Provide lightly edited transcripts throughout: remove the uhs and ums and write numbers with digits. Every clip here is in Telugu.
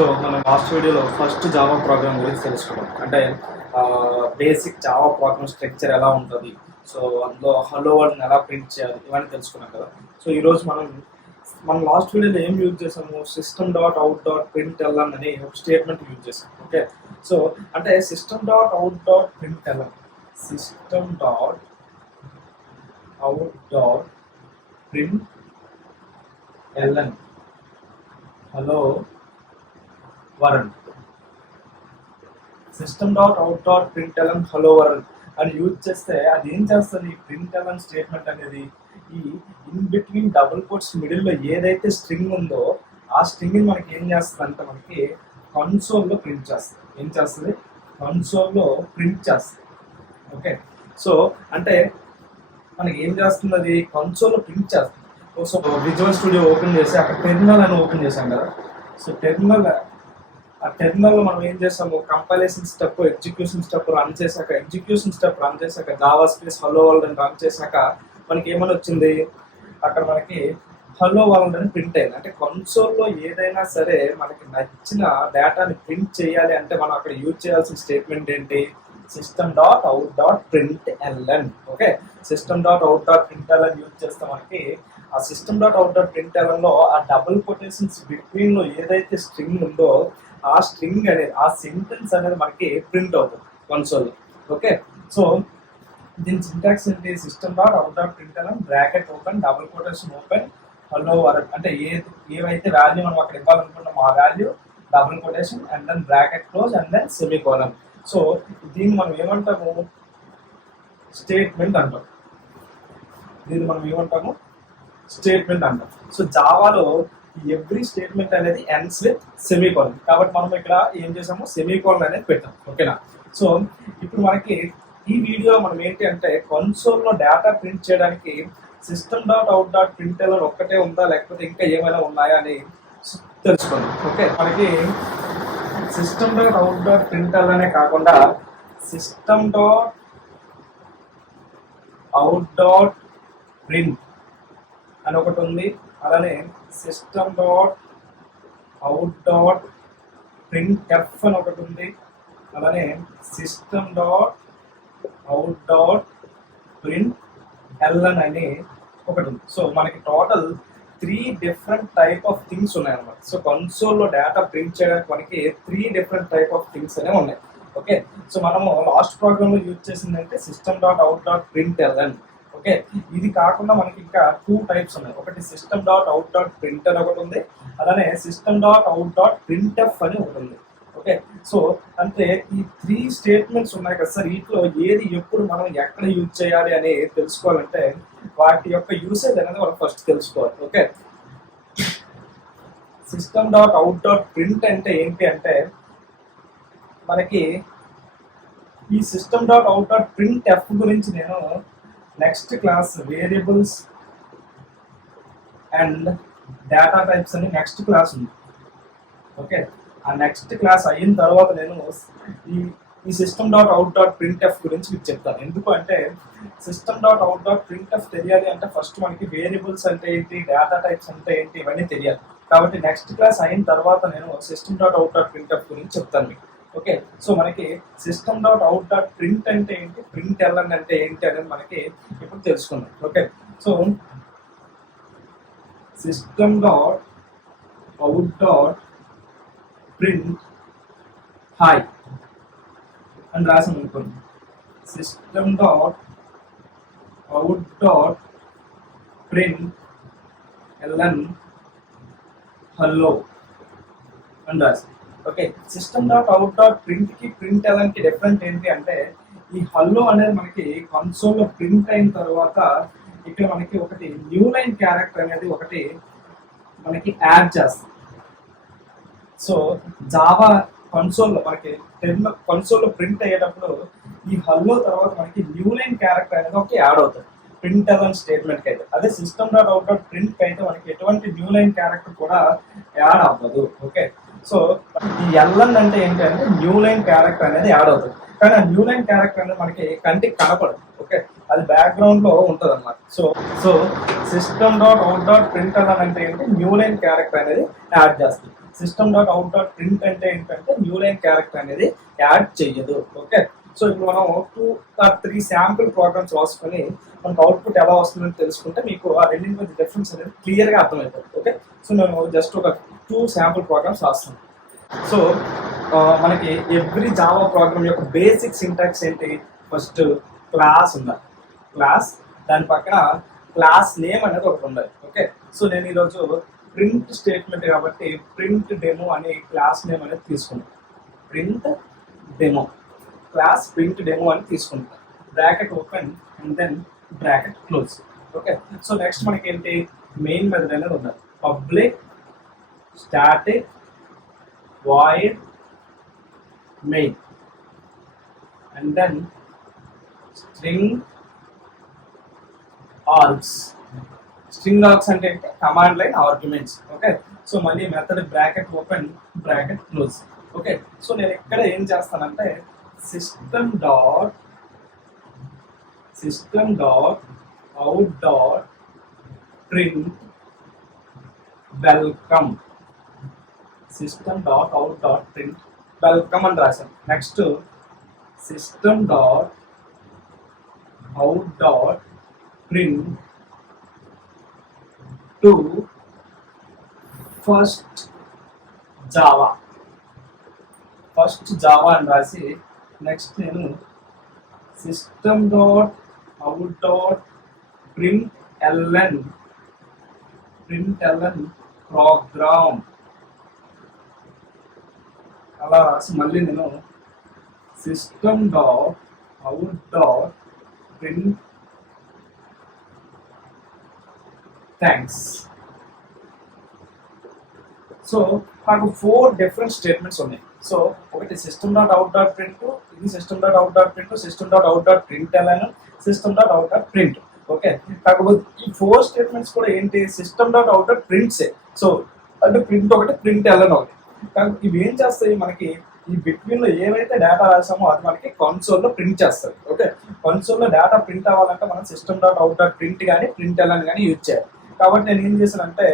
సో మనం లాస్ట్ వీడియోలో ఫస్ట్ జావా ప్రోగ్రామ్ గురించి తెలుసుకున్నాం. అంటే బేసిక్ జావా ప్రోగ్రామ్ స్ట్రక్చర్ ఎలా ఉంటుంది, సో అందులో హలో వర్డ్ని ఎలా ప్రింట్ చేయాలి, ఇవన్నీ తెలుసుకున్నాం కదా. సో ఈరోజు మనం లాస్ట్ వీడియోలో ఏం యూజ్ చేసాము, system dot out dot print LN అని ఒక స్టేట్మెంట్ యూజ్ చేసాం. ఓకే, సో అంటే system dot out dot print LN, system dot out dot print ln hello world, system dot out dot print ln hello world అని యూజ్ చేస్తే అది ఏం చేస్తుంది, ప్రింట్ ఎల్ఎన్ స్టేట్మెంట్ అనేది ఈ ఇన్ బిట్వీన్ డబుల్ కోట్స్ మిడిల్లో ఏదైతే స్ట్రింగ్ ఉందో ఆ స్ట్రింగ్ని మనకి ఏం చేస్తుంది అంటే మనకి కన్సోల్లో ప్రింట్ చేస్తుంది. ఏం చేస్తుంది, కన్సోల్లో ప్రింట్ చేస్తుంది. ఓకే, సో అంటే మనకి ఏం చేస్తుంది, అది కన్సోల్లో ప్రింట్ చేస్తుంది. సో విజువల్ స్టూడియో ఓపెన్ చేసి అక్కడ టెర్మినల్ అని ఓపెన్ చేసాం కదా. సో టెర్మినల్లో మనం ఏం చేసాము, compilation step, execution step run చేశాక జావా స్పేస్ హలో వరల్డ్ అని రన్ చేశాక మనకి ఏమని వచ్చింది, అక్కడ మనకి హలో వరల్డ్ అని ప్రింట్ అయింది. అంటే కన్సోల్లో ఏదైనా సరే మనకి నచ్చిన డేటాని ప్రింట్ చేయాలి అంటే మనం అక్కడ యూజ్ చేయాల్సిన స్టేట్మెంట్ ఏంటి, system dot out dot print LN. Okay, system dot out dot print LN use చేస్తే మనకి ఆ system dot out dot print ఎల్ఎన్లో ఆ డబుల్ కొటేషన్స్ బిట్వీన్ లో ఏదైతే స్ట్రింగ్ ఉందో ఆ స్ట్రింగ్ అనేది, ఆ సెంటెన్స్ అనేది మనకి ప్రింట్ అవుతుంది కన్సోల్లో. ఓకే, సో దీని సింటాక్స్ ఏంటి, system dot out dot print ln bracket open double quotation open hello world, అంటే ఏవైతే వాల్యూ మనం అక్కడ ఇవ్వాలనుకుంటాం ఆ value double quotation and then bracket close and then semicolon. So దీన్ని మనం ఏమంటాము, స్టేట్మెంట్ అంటాం. స్టేట్మెంట్ అంటాం. సో జావాలో ఎవ్రీ స్టేట్మెంట్ అనేది ఎండ్స్ విత్ సెమీకోలన్, కాబట్టి మనం ఇక్కడ ఏం చేసాము, సెమీకోలన్ అనేది పెట్టాం. ఓకేనా, సో ఇప్పుడు మనకి ఈ వీడియో మనం ఏంటి అంటే కన్సోల్లో డేటా ప్రింట్ చేయడానికి system dot out dot print ln ఒక్కటే ఉందా లేకపోతే ఇంకా ఏమైనా ఉన్నాయా అని తెలుసుకోండి. ఓకే, మనకి system dot out dot print LN కాకుండా system dot out dot print అని ఒకటి ఉంది, అలానే system dot out dot print F అని ఒకటి ఉంది, అలానే system dot out dot print LN అని ఒకటి ఉంది. సో మనకి total 3 different type of things ఉన్నాయన్నమాట. సో కన్సోల్లో డేటా ప్రింట్ చేయడానికి మనకి 3 డిఫరెంట్ టైప్ ఆఫ్ థింగ్స్ అనేవి ఉన్నాయి. ఓకే, సో మనము లాస్ట్ ప్రోగ్రామ్ లో యూజ్ చేసిందంటే system dot out dot print LN. Okay, ఇది కాకుండా మనకి ఇంకా 2 టైప్స్ ఉన్నాయి. ఒకటి system dot out dot print అని ఒకటి ఉంది, అలానే system dot out dot print F అని ఒకటి ఉంది. ఓకే, సో అంటే ఈ 3 స్టేట్మెంట్స్ ఉన్నాయి కదా సార్, వీటిలో ఏది ఎప్పుడు మనం ఎక్కడ యూజ్ చేయాలి అని తెలుసుకోవాలంటే వాటి యొక్క యూసేజ్ అనేది మనం ఫస్ట్ తెలుసుకోవాలి. Okay, system dot out dot print అంటే ఏంటి అంటే మనకి ఈ system dot out dot print F గురించి నేను next class variables and data types అని నెక్స్ట్ క్లాస్ ఉంది. ఓకే, ఆ నెక్స్ట్ క్లాస్ అయిన తర్వాత నేను ఈ system dot out dot print F గురించి మీకు చెప్తాను. ఎందుకు అంటే system dot out dot print F తెలియాలి అంటే ఫస్ట్ మనకి వేరియబుల్స్ అంటే ఏంటి, డేటా టైప్స్ అంటే ఏంటి, ఇవన్నీ తెలియాలి. కాబట్టి నెక్స్ట్ క్లాస్ అయిన తర్వాత నేను system dot out dot print F గురించి చెప్తాను మీకు. ఓకే, సో మనకి system dot out dot print అంటే ఏంటి, ప్రింట్ ఎల్ఎన్ అంటే ఏంటి అనేది మనకి ఇప్పుడు తెలుసుకుందాం. Okay, so system dot out dot print hi అని రాసాం అనుకోండి, system dot out dot print ln hello అని రాసాం. Okay, system dot out dot print కి ప్రింట్ ఎల్ఎన్ కి డిఫరెంట్ ఏంటి అంటే ఈ హల్లో అనేది మనకి కన్సోల్లో ప్రింట్ అయిన తర్వాత ఇక్కడ మనకి ఒకటి న్యూ లైన్ క్యారెక్టర్ అనేది ఒకటి మనకి యాడ్ చేస్తుంది. సో జావా కన్సోల్లో మనకి కన్సోల్లో ప్రింట్ అయ్యేటప్పుడు ఈ హల్లో తర్వాత మనకి న్యూ లైన్ క్యారెక్టర్ అనేది ఒకటి యాడ్ అవుతుంది ప్రింట్ ఎల్ఎన్ స్టేట్మెంట్కి అయితే. అదే system dot out dot print అయితే మనకి ఎటువంటి న్యూ లైన్ క్యారెక్టర్ కూడా యాడ్ అవ్వదు. ఓకే, సో ఈ ఎల్ఎన్ అంటే ఏంటి అంటే న్యూ లైన్ క్యారెక్టర్ అనేది యాడ్ అవుతుంది, కానీ ఆ న్యూ లైన్ క్యారెక్టర్ అనేది మనకి కంటికి కనపడదు. ఓకే, అది బ్యాక్గ్రౌండ్ లో ఉంటుంది అన్నమాట. So system dot out dot print LN అంటే ఏంటి, న్యూ లైన్ క్యారెక్టర్ అనేది యాడ్ చేస్తుంది. System dot out dot print అంటే ఏంటంటే న్యూ లైన్ క్యారెక్టర్ అనేది యాడ్ చెయ్యదు. ఓకే, సో ఇప్పుడు మనం 2 or 3 శాంపుల్ ప్రోగ్రామ్స్ రాసుకొని మనకు అవుట్పుట్ ఎలా వస్తుందని తెలుసుకుంటే మీకు ఆ రెండింటి మధ్య డిఫరెన్స్ అనేది క్లియర్గా అర్థమవుతుంది. ఓకే, సో నేను జస్ట్ ఒక 2 శాంపుల్ ప్రోగ్రామ్స్ రాస్తాను. సో మనకి ఎవ్రీ జావా ప్రోగ్రామ్ యొక్క బేసిక్ సింటాక్స్ ఏంటి? ఫస్ట్ క్లాస్ ఉండాలి, క్లాస్, దాని పక్కన క్లాస్ నేమ్ అనేది ఒకటి ఉండాలి. ఓకే, సో నేను ఈరోజు ప్రింట్ స్టేట్మెంట్ కాబట్టి ప్రింట్ డెమో అనే క్లాస్ నేమ్ అనేది తీసుకున్నాను. Print demo class print demo అని తీసుకుంటాను. Bracket open and then bracket close. Okay, so next మనకి ఏంటి? మెయిన్ మెథడ్ అనేది ఉండాలి. Public static void main and then string args. String args అంటే command line arguments. Okay, so మళ్ళీ method bracket open bracket close. Okay, so నేను ఇక్కడ ఏం చేస్తానంటే system dot out dot print welcome, system dot out dot print welcome అని రాశాను. Next system dot out dot print to first Java అని రాసి నెక్స్ట్ నేను system dot out dot print LN program అలా రాసి మళ్ళీ నేను system dot out dot print thanks. So నాకు 4 డిఫరెంట్ స్టేట్మెంట్స్ ఉన్నాయి. సో ఒకటి system dot out dot print, ఇది system dot out dot print, system dot out dot print LN, system dot out dot print. Okay, కాకపోతే ఈ 4 స్టేట్మెంట్స్ కూడా ఏంటి? సిస్టమ్ డాట్ అవుట్ డాట్ ప్రింట్సే. సో అంటే ప్రింట్ ఒకటి, ప్రింట్ ఎల్ఎన్ ఒకటి. కానీ ఇవి ఏం చేస్తాయి? మనకి ఈ బిట్వీన్ లో ఏవైతే డేటా రాసామో అది మనకి కన్సోల్ లో ప్రింట్ చేస్తుంది. ఓకే, కన్సోల్ లో డేటా ప్రింట్ అవ్వాలంటే మనం system dot out dot print కానీ ప్రింట్ ఎల్ఎన్ కానీ యూజ్ చేయాలి. కాబట్టి నేను ఏం చేశానంటే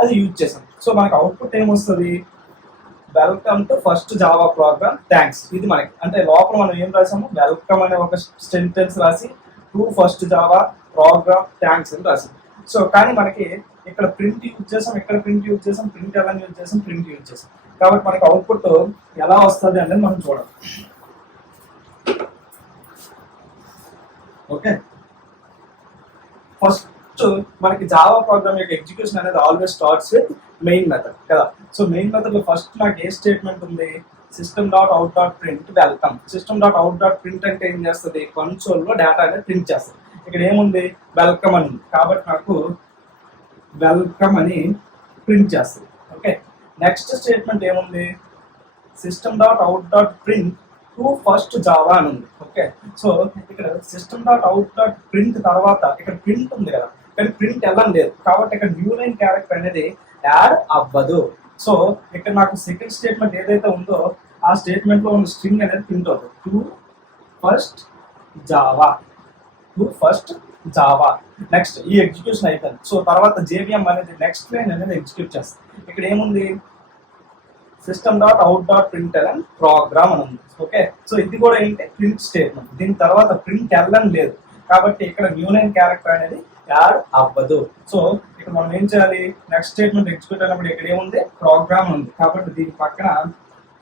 అది యూజ్ చేశాను. సో మనకి అవుట్పుట్ ఏమొస్తుంది? Welcome to first Java programme thanks. ఇది మనకి అంటే లోపల మనం ఏం రాసాము? వెల్కమ్ అనే ఒక సెంటెన్స్ రాసి to first Java programme thanks అని రాసాం. సో కానీ మనకి ఇక్కడ ప్రింట్ యూజ్ చేసాం, ఇక్కడ ప్రింట్ యూజ్ చేసాం, ప్రింట్ ఎలా యూజ్ చేసాం, ప్రింట్ యూజ్ చేసాం. కాబట్టి మనకి అవుట్పుట్ ఎలా వస్తుంది అనేది మనం చూడాలి. ఓకే, ఫస్ట్ మనకి జావా ప్రోగ్రామ్ యొక్క ఎగ్జిక్యూషన్ అనేది always starts with main method కదా. సో మెయిన్ మెథడ్ లో ఫస్ట్ నాకు ఏ స్టేట్మెంట్ ఉంది? System dot out dot print welcome. System dot out dot print అంటే ఏం చేస్తుంది? కన్సోల్ లో డేటా అనేది ప్రింట్ చేస్తుంది. ఇక్కడ ఏముంది? వెల్కమ్ అని ఉంది కాబట్టి నాకు వెల్కమ్ అని ప్రింట్ చేస్తుంది. ఓకే, నెక్స్ట్ స్టేట్మెంట్ ఏముంది? System dot out dot print to first Java అని ఉంది. ఓకే, సో ఇక్కడ system dot out dot print తర్వాత ఇక్కడ ప్రింట్ ఉంది కదా, కానీ ప్రింట్ ఎలా లేదు కాబట్టి ఇక్కడ న్యూ లైన్ క్యారెక్టర్ అనేది యాడ్ అవ్వదు. సో ఇక్కడ నాకు సెకండ్ స్టేట్మెంట్ ఏదైతే ఉందో ఆ స్టేట్మెంట్ లో ఉన్న స్ట్రింగ్ అనేది ప్రింట్ అవుతుంది. To first Java. నెక్స్ట్ ఈ ఎగ్జిక్యూషన్ అయిపోయింది. సో తర్వాత జేవిఎం అనేది నెక్స్ట్ లైన్ అనేది ఎగ్జిక్యూట్ చేస్తుంది. ఇక్కడ ఏముంది? System dot out dot print LN program అని ఉంది. ఓకే, సో ఇది కూడా ఏంటి? Print statement. దీని తర్వాత ప్రింట్ ఎల్ఎన్ లేదు కాబట్టి ఇక్కడ న్యూ లైన్ క్యారెక్టర్ అనేది యాడ్ అవ్వదు. సో ఇక్కడ మనం ఏం చేయాలి? నెక్స్ట్ స్టేట్మెంట్ ఎగ్జిక్యూట్ అయినప్పుడు ఇక్కడ ఏముంది? ప్రోగ్రామ్ ఉంది కాబట్టి దీని పక్కన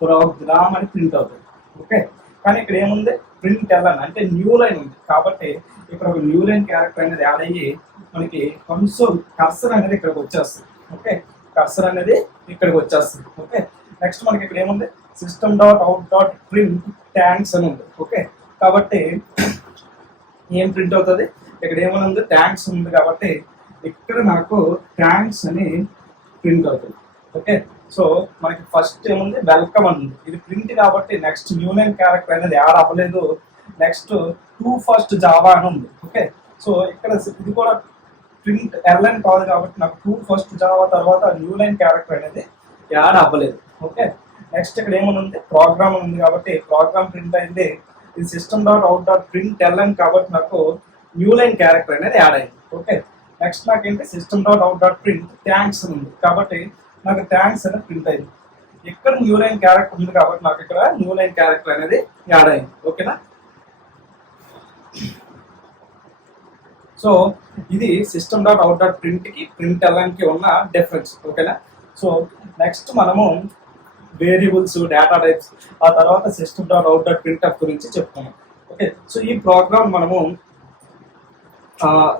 ప్రోగ్రామ్ అని ప్రింట్ అవుతుంది. ఓకే, కానీ ఇక్కడ ఏముంది? ప్రింట్ ఎల్ఎన్ అంటే న్యూ లైన్ ఉంది కాబట్టి ఇక్కడ ఒక న్యూ లైన్ క్యారెక్టర్ అనేది యాడ్ అయ్యి మనకి కన్సోల్ కర్సర్ అనేది ఇక్కడికి వచ్చేస్తుంది. ఓకే, కర్సర్ అనేది ఇక్కడికి వచ్చేస్తుంది. ఓకే, నెక్స్ట్ మనకి ఇక్కడ ఏముంది? System dot out dot print thanks అని ఉంది. ఓకే, కాబట్టి ఏం ప్రింట్ అవుతుంది? ఇక్కడ ఏమని ఉంది? థ్యాంక్స్ ఉంది కాబట్టి ఇక్కడ నాకు థ్యాంక్స్ అని ప్రింట్ అవుతుంది. ఓకే, సో మనకి ఫస్ట్ ఏముంది? వెల్కమ్ అని ఉంది. ఇది ప్రింట్ కాబట్టి నెక్స్ట్ న్యూ లైన్ క్యారెక్టర్ అనేది యాడ్ అవ్వలేదు. నెక్స్ట్ టు ఫస్ట్ జావా అని ఉంది. ఓకే, సో ఇక్కడ ఇది కూడా ప్రింట్ ఎల్ఎన్ కాదు కాబట్టి నాకు టు ఫస్ట్ జావా తర్వాత న్యూ లైన్ క్యారెక్టర్ అనేది యాడ్ అవ్వలేదు. ఓకే, నెక్స్ట్ ఇక్కడ ఏమని ఉంది? ప్రోగ్రామ్ ఉంది కాబట్టి ప్రోగ్రామ్ ప్రింట్ అయింది. ఇది system dot out dot print ln కాబట్టి నాకు న్యూ లైన్ క్యారెక్టర్ అనేది యాడ్ అయింది. ఓకే, నెక్స్ట్ నాకేంటి? System dot out dot print thanks ఉంది కాబట్టి నాకు థ్యాంక్స్ అనేది ప్రింట్ అయింది. ఇక్కడ న్యూ లైన్ క్యారెక్టర్ ఉంది కాబట్టి నాకు ఇక్కడ న్యూ లైన్ క్యారెక్టర్ అనేది యాడ్ అయింది. ఓకేనా? సో ఇది system dot out dot print కి ప్రింట్ కి ఉన్న డిఫరెన్స్. ఓకేనా? సో నెక్స్ట్ మనము వేరియబుల్స్, డేటా టైప్స్, ఆ తర్వాత system dot out dot print గురించి చెప్తాము. ఓకే, సో ఈ ప్రోగ్రామ్ మనము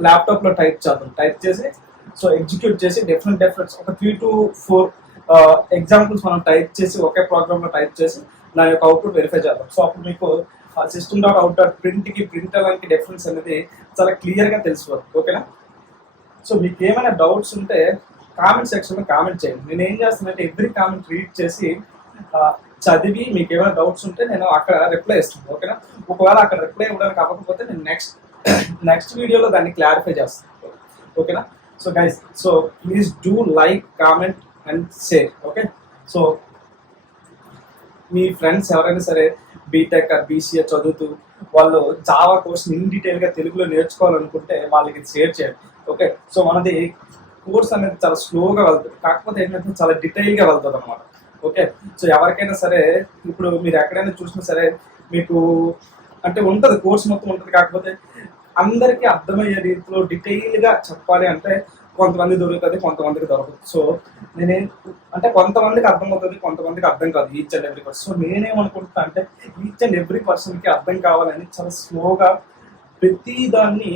ల్యాప్టాప్ లో టైప్ చేద్దాం. టైప్ చేసి సో ఎగ్జిక్యూట్ చేసి డిఫరెంట్ ఒక 3 to 4 ఎగ్జాంపుల్స్ మనం టైప్ చేసి ఒకే ప్రోగ్రామ్ లో టైప్ చేసి దాని యొక్క అవుట్పుట్ వెరిఫై చేద్దాం. సో అప్పుడు మీకు system dot out dot print కి ప్రింట్ కి డిఫరెన్స్ అనేది చాలా క్లియర్ గా తెలిసిపోతుంది. ఓకేనా? సో మీకు ఏమైనా డౌట్స్ ఉంటే కామెంట్ సెక్షన్ లో కామెంట్ చేయండి. నేను ఏం చేస్తానంటే ఎవ్రీ కామెంట్ రీడ్ చేసి చదివి మీకు ఏమైనా డౌట్స్ ఉంటే నేను అక్కడ రిప్లై ఇస్తాను. ఓకేనా? ఒకవేళ అక్కడ రిప్లై ఇవ్వడానికి అవ్వకపోతే నేను నెక్స్ట్ వీడియోలో దాన్ని క్లారిఫై చేస్తాను. ఓకేనా? So guys, so please do like, comment and share. Okay, so me friends ఎవరైనా సరే బీటెక్ ఆర్ బీసీఏ చదువుతూ వాళ్ళు జావా కోర్స్ ఇన్ డీటెయిల్ గా తెలుగులో నేర్చుకోవాలనుకుంటే వాళ్ళకి షేర్ చేయండి. ఓకే, సో మనది కోర్స్ అనేది చాలా స్లోగా వెళ్తుంది, కాకపోతే ఏంటంటే చాలా డీటెయిల్ గా వెళ్తుంది అనమాట. ఓకే, సో ఎవరికైనా సరే ఇప్పుడు మీరు ఎక్కడైనా చూసినా సరే మీకు అంటే ఉంటుంది, కోర్స్ మొత్తం ఉంటుంది, కాకపోతే అందరికీ అర్థమయ్యే రీతిలో డీటెయిల్ గా చెప్పాలి అంటే కొంతమంది దొరుకుతుంది, కొంతమందికి దొరకదు. సో నేనేం అంటే కొంతమందికి అర్థమవుతుంది, కొంతమందికి అర్థం కాదు each and every person. So నేనేమనుకుంటున్నా అంటే ఈచ్ అండ్ ఎవ్రీ పర్సన్ కి అర్థం కావాలని చాలా స్లోగా ప్రతి దాన్ని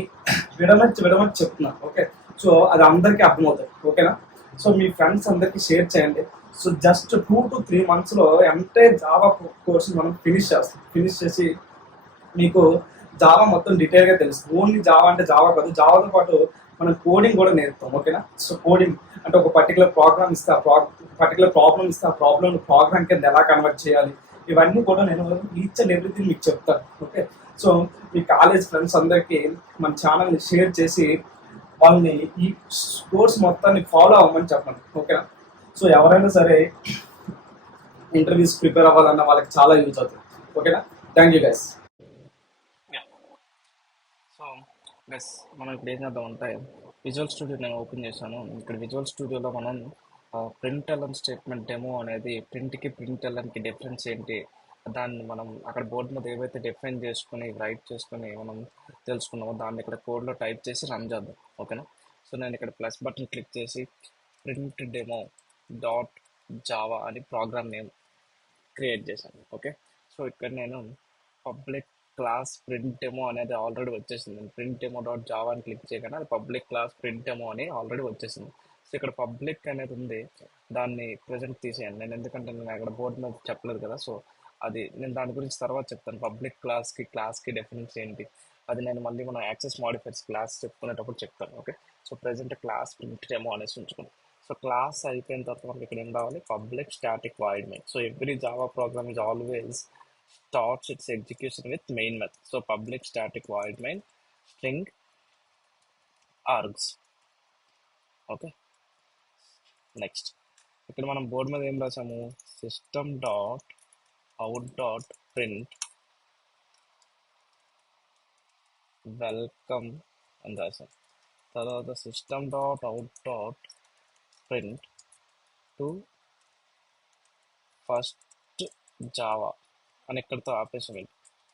విడమర్చి చెప్తున్నాను. ఓకే, సో అది అందరికీ అర్థమవుతుంది. ఓకేనా? సో మీ ఫ్రెండ్స్ అందరికీ షేర్ చేయండి. సో జస్ట్ 2 to 3 months లో ఎంటైర్ జావా కోర్స్ మనం ఫినిష్ చేసి మీకు జావా మొత్తం డీటెయిల్ గా తెలుస్తుంది. ఓన్లీ జావా అంటే జావా కాదు, జావాతో పాటు మనం కోడింగ్ కూడా నేర్పుతాం. ఓకేనా? సో కోడింగ్ అంటే ఒక పర్టికులర్ ప్రోగ్రామ్ ఇస్తే పర్టికులర్ ప్రాబ్లమ్ ఇస్తే ఆ ప్రాబ్లమ్ ప్రోగ్రామ్ కింద ఎలా కన్వర్ట్ చేయాలి, ఇవన్నీ కూడా నేను ఈచ్ అండ్ ఎవ్రీథింగ్ మీకు చెప్తాను. ఓకే, సో మీ కాలేజ్ ఫ్రెండ్స్ అందరికీ మన ఛానల్ని షేర్ చేసి వాళ్ళని ఈ కోర్స్ మొత్తాన్ని ఫాలో అవ్వమని చెప్పండి. ఓకేనా? సో ఎవరైనా సరే ఇంటర్వ్యూస్ ప్రిపేర్ అవ్వాలన్న వాళ్ళకి చాలా యూజ్ అవుతుంది. ఓకేనా? Thank you guys. So plus మనం ఇప్పుడు ఏం చేద్దాం అంటే విజువల్ స్టూడియో నేను ఓపెన్ చేశాను. ఇక్కడ విజువల్ స్టూడియోలో మనం ప్రింట్ ఎల్ఎన్ స్టేట్మెంట్ డెమో అనేది ప్రింట్కి ప్రింట్ ఎల్ఎన్కి డిఫరెన్స్ ఏంటి దాన్ని మనం అక్కడ బోర్డు మీద ఏవైతే డిఫైన్ చేసుకుని రైట్ చేసుకుని మనం తెలుసుకున్నామో దాన్ని ఇక్కడ కోడ్లో టైప్ చేసి రన్ చేద్దాం. ఓకేనా? సో నేను ఇక్కడ ప్లస్ బటన్ క్లిక్ చేసి ప్రింట్ డెమో డాట్ జావా అని ప్రోగ్రామ్ నేమ్ క్రియేట్ చేశాను. ఓకే, సో ఇక్కడ నేను పబ్లిక్ క్లాస్ ప్రింట్ డెమో అనేది ఆల్రెడీ వచ్చేసింది. ప్రింట్ డెమో డాట్ జావా అని క్లిక్ చేయగానే అది పబ్లిక్ క్లాస్ ప్రింట్ డెమో అని ఆల్రెడీ వచ్చేసింది. సో ఇక్కడ పబ్లిక్ అనేది ఉంది, దాన్ని ప్రజెంట్ తీసేయండి. నేను ఎందుకంటే నేను అక్కడ బోర్డు మీద చెప్పలేదు కదా, సో అది నేను దాని గురించి తర్వాత చెప్తాను. పబ్లిక్ క్లాస్కి డిఫరెన్స్ ఏంటి అది నేను మళ్ళీ మనం యాక్సెస్ మాడిఫైర్స్ క్లాస్ చెప్పుకునేటప్పుడు చెప్తాను. Okay, so present class print demo అనేసి ఉంచుకున్నాం. సో క్లాస్ అయిపోయిన తర్వాత మనకి ఇక్కడ ఏం రావాలి, public static void main. So every Java programme is always starts its execution with main method. So public static void main string args. Okay, next ఇక్కడ మనం బోర్డు మీద ఏం రాసాము, system dot out dot print welcome అని రాసాం. తర్వాత system dot out dot print to first Java అని ఇక్కడితో ఆపేసాం.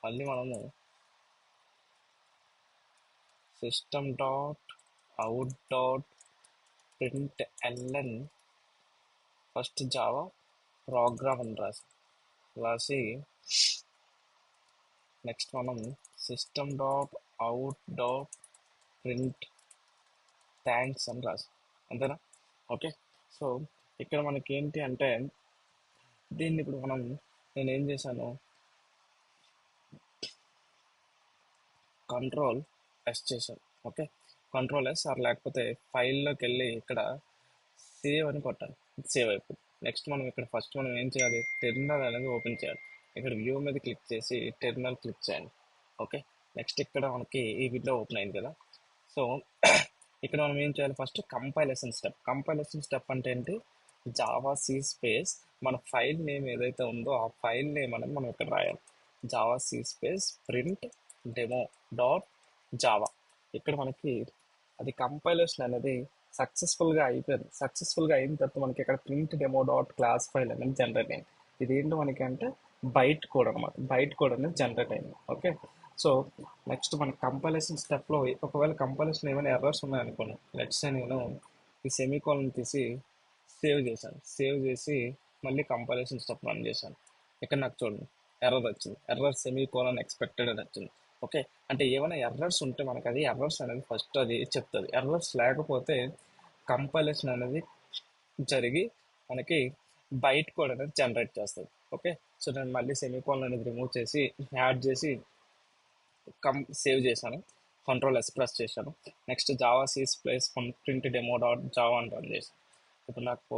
మళ్ళీ మనము system dot out dot print LN first Java program అని రాసి నెక్స్ట్ మనం system dot out dot print thanks అని అంతేనా? ఓకే, సో ఇక్కడ మనకి ఏంటి అంటే దీన్ని ఇప్పుడు నేను ఏం చేశాను, కంట్రోల్ ఎస్ చేశాను. ఓకే, కంట్రోల్ ఎస్ ఆర్ లేకపోతే ఫైల్లోకి వెళ్ళి ఇక్కడ సేవ్ అని కొట్టాలి, సేవ్ అయిపోతుంది. నెక్స్ట్ మనం ఇక్కడ ఫస్ట్ మనం ఏం చేయాలి, టెర్మినల్ అనేది ఓపెన్ చేయాలి. ఇక్కడ వ్యూ మీద క్లిక్ చేసి టెర్మినల్ క్లిక్ చేయండి. ఓకే, నెక్స్ట్ ఇక్కడ మనకి ఈ విండో ఓపెన్ అయింది కదా. సో ఇక్కడ మనం ఏం చేయాలి, ఫస్ట్ కంపైలేషన్ స్టెప్ అంటే ఏంటి, జావా సి స్పేస్ మన ఫైల్ నేమ్ ఏదైతే ఉందో ఆ ఫైల్ నేమ్ అనేది మనం ఇక్కడ రాయాలి. Java C space print demo dot Java. ఇక్కడ మనకి అది కంపైలేషన్ అనేది సక్సెస్ఫుల్గా అయిపోయింది. సక్సెస్ఫుల్గా అయిన తర్వాత మనకి ఇక్కడ print demo dot class file అనేది జనరేట్ అయింది. ఇది ఏంటి మనకి అంటే బైట్ కోడ్ అనమాట. బైట్ కోడ్ అనేది జనరేట్ అయింది. ఓకే. సో నెక్స్ట్ మన కంపైలేషన్ స్టెప్లో ఒకవేళ కంపైలేషన్ ఏమైనా ఎర్రర్స్ ఉన్నాయనుకోండి, లెట్స్ నేను ఈ సెమీకోలన్ తీసి సేవ్ చేశాను. సేవ్ చేసి మళ్ళీ కంపైలేషన్ స్టెప్ రన్ చేశాను. ఇక్కడ నాకు చూడండి ఎర్రర్ వచ్చింది. ఎర్రర్ సెమీకోలన్ ఎక్స్పెక్టెడ్ అని వచ్చింది. ఓకే. అంటే ఏమైనా ఎర్రర్స్ ఉంటే మనకు అది ఎర్రర్స్ అనేది ఫస్ట్ అది చెప్తుంది. ఎర్రర్స్ లేకపోతే కంపైలేషన్ అనేది జరిగి మనకి బైట్ కోడ్ అనేది జనరేట్ చేస్తుంది. ఓకే. సో నేను మళ్ళీ సెమీకోలన్ అనేది రిమూవ్ చేసి యాడ్ చేసి సేవ్ చేశాను. కంట్రోల్ S ప్రెస్ చేశాను. నెక్స్ట్ జావా సీస్ ప్లేస్ ప్రింట్ డెమో డాట్ జావా అని రన్ చేశాను. ఇప్పుడు నాకు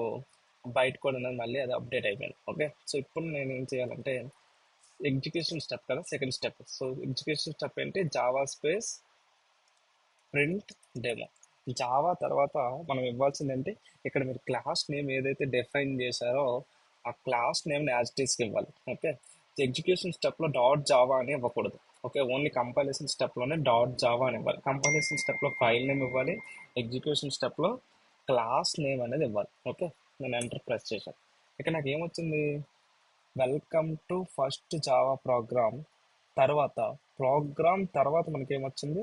బైట్ కోడ్ అనేది మళ్ళీ అది అప్డేట్ అయిపోయింది. ఓకే. సో ఇప్పుడు నేను ఏం చేయాలంటే ఎగ్జిక్యూషన్ స్టెప్ కదా second step. So execution step ఏంటి, Java space print demo. Java తర్వాత మనం ఇవ్వాల్సింది ఏంటి, ఇక్కడ మీరు క్లాస్ నేమ్ ఏదైతే డిఫైన్ చేశారో ఆ క్లాస్ నేమ్ని యాజ్ ఇట్ ఈస్కి ఇవ్వాలి. ఓకే. ఎగ్జిక్యూషన్ స్టెప్లో డాట్ జావా అని ఇవ్వకూడదు. ఓకే. ఓన్లీ కంపైలేషన్ స్టెప్లోనే డాట్ జావా అని ఇవ్వాలి. కంపైలేషన్ స్టెప్లో ఫైల్ నేమ్ ఇవ్వాలి. ఎగ్జిక్యూషన్ స్టెప్లో క్లాస్ నేమ్ అనేది ఇవ్వాలి. ఓకే. నేను ఎంటర్ ప్రెస్ చేశాను. ఇక్కడ నాకు ఏమొచ్చింది, welcome to first Java programme. తర్వాత ప్రోగ్రామ్ తర్వాత మనకి ఏమొచ్చింది,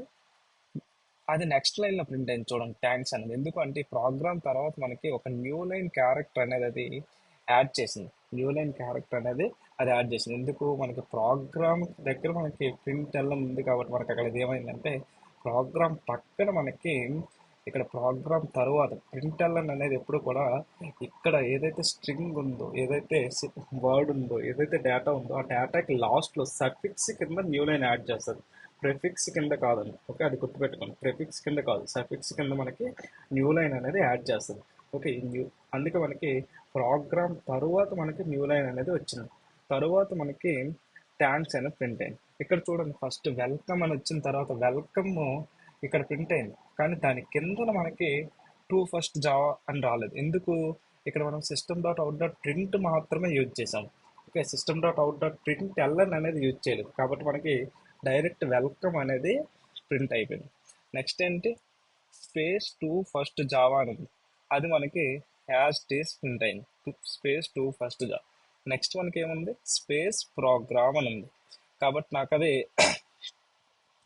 అది నెక్స్ట్ లైన్లో ప్రింట్ అయింది చూడండి, థ్యాంక్స్ అనేది. ఎందుకంటే ఈ ప్రోగ్రామ్ తర్వాత మనకి ఒక న్యూ లైన్ క్యారెక్టర్ అనేది అది యాడ్ చేసింది. న్యూ లైన్ క్యారెక్టర్ అనేది అది యాడ్ చేసింది. ఎందుకు, మనకి ప్రోగ్రామ్ దగ్గర మనకి ప్రింట్ ఎల్ఎన్ ఉంది కాబట్టి మనకి అక్కడ ఇది ఏమైందంటే ప్రోగ్రామ్ పక్కన మనకి ఇక్కడ ప్రోగ్రామ్ తరువాత ప్రింట్ ఎల్ఎన్ అనేది ఎప్పుడు కూడా ఇక్కడ ఏదైతే స్ట్రింగ్ ఉందో, ఏదైతే వర్డ్ ఉందో, ఏదైతే డేటా ఉందో ఆ డేటాకి లాస్ట్లో సఫిక్స్ కింద న్యూ లైన్ యాడ్ చేస్తుంది. ప్రిఫిక్స్ కింద కాదండి. ఓకే, అది గుర్తుపెట్టుకోండి. ప్రిఫిక్స్ కింద కాదు, సఫిక్స్ కింద మనకి న్యూ లైన్ అనేది యాడ్ చేస్తుంది. ఓకే. అందుకే మనకి ప్రోగ్రామ్ తరువాత మనకి న్యూ లైన్ అనేది వచ్చింది. తరువాత మనకి థ్యాంక్స్ అనేది ప్రింట్ అయింది. ఇక్కడ చూడండి, ఫస్ట్ వెల్కమ్ అని వచ్చిన తర్వాత వెల్కమ్ ఇక్కడ ప్రింట్ అయింది, కానీ దాని కింద మనకి ఫస్ట్ జావా అని రాలేదు. ఎందుకు, ఇక్కడ మనం system dot out dot print మాత్రమే యూజ్ చేసాం. Okay. System dot out dot print LN అనేది యూజ్ చేయలేదు కాబట్టి మనకి డైరెక్ట్ వెల్కమ్ అనేది ప్రింట్ అయిపోయింది. నెక్స్ట్ ఏంటి, స్పేస్ ఫస్ట్ జావా అని ఉంది, అది మనకి యాజ్ టీస్ ప్రింట్ అయింది. Space first Java. నెక్స్ట్ మనకి ఏముంది, స్పేస్ ప్రోగ్రామ్ అని ఉంది కాబట్టి నాకు అది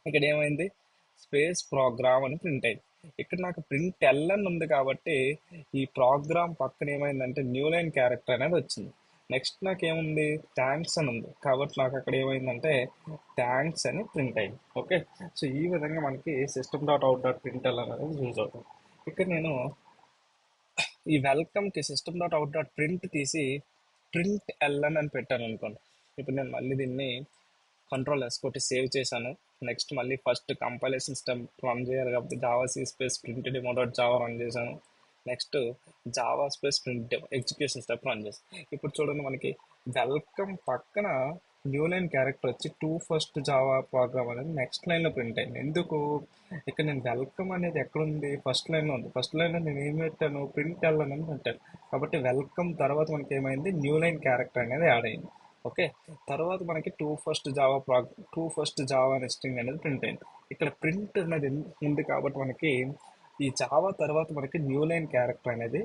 ఇక్కడ ఏమైంది, స్పేస్ ప్రోగ్రామ్ అని ప్రింట్ అయింది. ఇక్కడ నాకు ప్రింట్ ఎల్ఎన్ ఉంది కాబట్టి ఈ ప్రోగ్రామ్ పక్కన ఏమైందంటే న్యూ లైన్ క్యారెక్టర్ అనేది వచ్చింది. నెక్స్ట్ నాకు ఏముంది, థ్యాంక్స్ అని ఉంది కాబట్టి నాకు అక్కడ ఏమైందంటే థ్యాంక్స్ అని ప్రింట్ అయింది. ఓకే. సో ఈ విధంగా మనకి system dot out dot print LN అనేది యూజ్ అవుతుంది. ఇక్కడ నేను ఈ వెల్కమ్కి system dot out dot print తీసి ప్రింట్ ఎల్ఎన్ అని పెట్టాను అనుకోండి. ఇప్పుడు నేను మళ్ళీ దీన్ని కంట్రోల్ S కొట్టి సేవ్ చేశాను. నెక్స్ట్ మళ్ళీ ఫస్ట్ కంపైలేషన్ స్టెప్ రన్ చేయాలి కాబట్టి Java C space print demo dot Java run చేశాను. Next Java space print demo execution step run చేశాను. ఇప్పుడు చూడండి, మనకి వెల్కమ్ పక్కన న్యూ లైన్ క్యారెక్టర్ వచ్చి ఫస్ట్ జావా ప్రోగ్రామ్ అనేది నెక్స్ట్ లైన్లో ప్రింట్ అయింది. ఎందుకు, ఇక్కడ నేను వెల్కమ్ అనేది ఎక్కడుంది, ఫస్ట్ లైన్లో ఉంది. ఫస్ట్ లైన్లో నేను ఏం పెట్టాను, ప్రింట్ ఎల్ఎన్ అని పెట్టాను కాబట్టి వెల్కమ్ తర్వాత మనకి ఏమైంది, న్యూ లైన్ క్యారెక్టర్ అనేది యాడ్ అయింది. ఓకే. తర్వాత మనకి ఫస్ట్ జావా అనే స్ట్రింగ్ అనేది ప్రింట్ అయింది. ఇక్కడ ప్రింట్ అనేది ఉంది కాబట్టి మనకి ఈ జావా తర్వాత మనకి న్యూ లైన్ క్యారెక్టర్ అనేది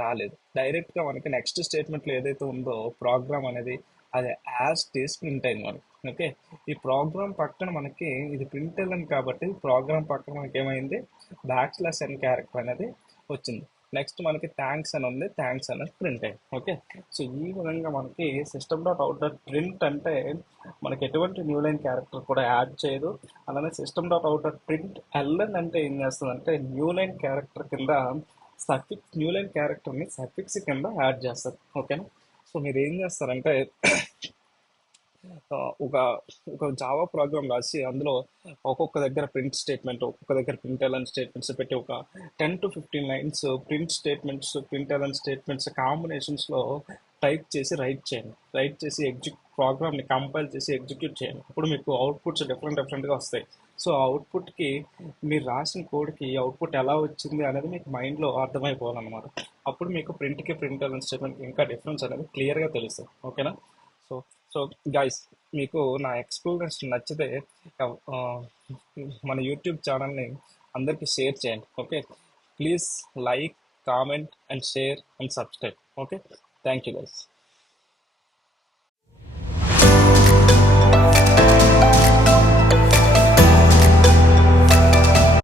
రాలేదు. డైరెక్ట్గా మనకి నెక్స్ట్ స్టేట్మెంట్లో ఏదైతే ఉందో ప్రోగ్రామ్ అనేది అది యాజ్ టీస్ ప్రింట్ అయింది మనకి. ఓకే. ఈ ప్రోగ్రామ్ పక్కన మనకి ఇది ప్రింట్ అయ్యింది కాబట్టి ప్రోగ్రామ్ పక్కన మనకి ఏమైంది, \n క్యారెక్టర్ అనేది వచ్చింది. నెక్స్ట్ మనకి థ్యాంక్స్ అని ఉంది, థ్యాంక్స్ అనేది ప్రింట్ అయింది. ఓకే. సో ఈ విధంగా మనకి system dot out dot print అంటే మనకి ఎటువంటి న్యూ లైన్ క్యారెక్టర్ కూడా యాడ్ చేయదు. అలానే system dot out dot print LN అంటే ఏం చేస్తుంది అంటే న్యూ లైన్ క్యారెక్టర్ కింద న్యూ లైన్ క్యారెక్టర్ని సఫిక్స్ కింద యాడ్ చేస్తారు. ఓకేనా. సో మీరు ఏం చేస్తారంటే ఒక ఒక జావా ప్రోగ్రామ్ రాసి అందులో ఒక్కొక్క దగ్గర ప్రింట్ స్టేట్మెంట్, ఒక్కొక్క దగ్గర ప్రింట్ ఎలన్ స్టేట్మెంట్స్ పెట్టి ఒక 10 to 15 lines print statements, print LN statements కాంబినేషన్స్లో టైప్ చేసి రైట్ చేయండి. రైట్ చేసి ప్రోగ్రామ్ని కంపైల్ చేసి ఎగ్జిక్యూట్ చేయండి. అప్పుడు మీకు అవుట్పుట్స్ డిఫరెంట్గా వస్తాయి. సో ఆ అవుట్పుట్కి మీరు రాసిన కోడ్కి అవుట్పుట్ ఎలా వచ్చింది అనేది మీకు మైండ్లో అర్థమైపోవాలన్నమాట. అప్పుడు మీకు ప్రింట్ ఎలన్ స్టేట్మెంట్ ఇంకా డిఫరెన్స్ అనేది క్లియర్గా తెలుస్తుంది. ఓకేనా. సో సో గైస్, మీకు నా ఎక్స్ప్లెనేషన్ నచ్చితే ఆ, మన యూట్యూబ్ ఛానల్ని అందరికీ షేర్ చేయండి. Okay. Please like, comment, and share and subscribe. Okay, thank you guys.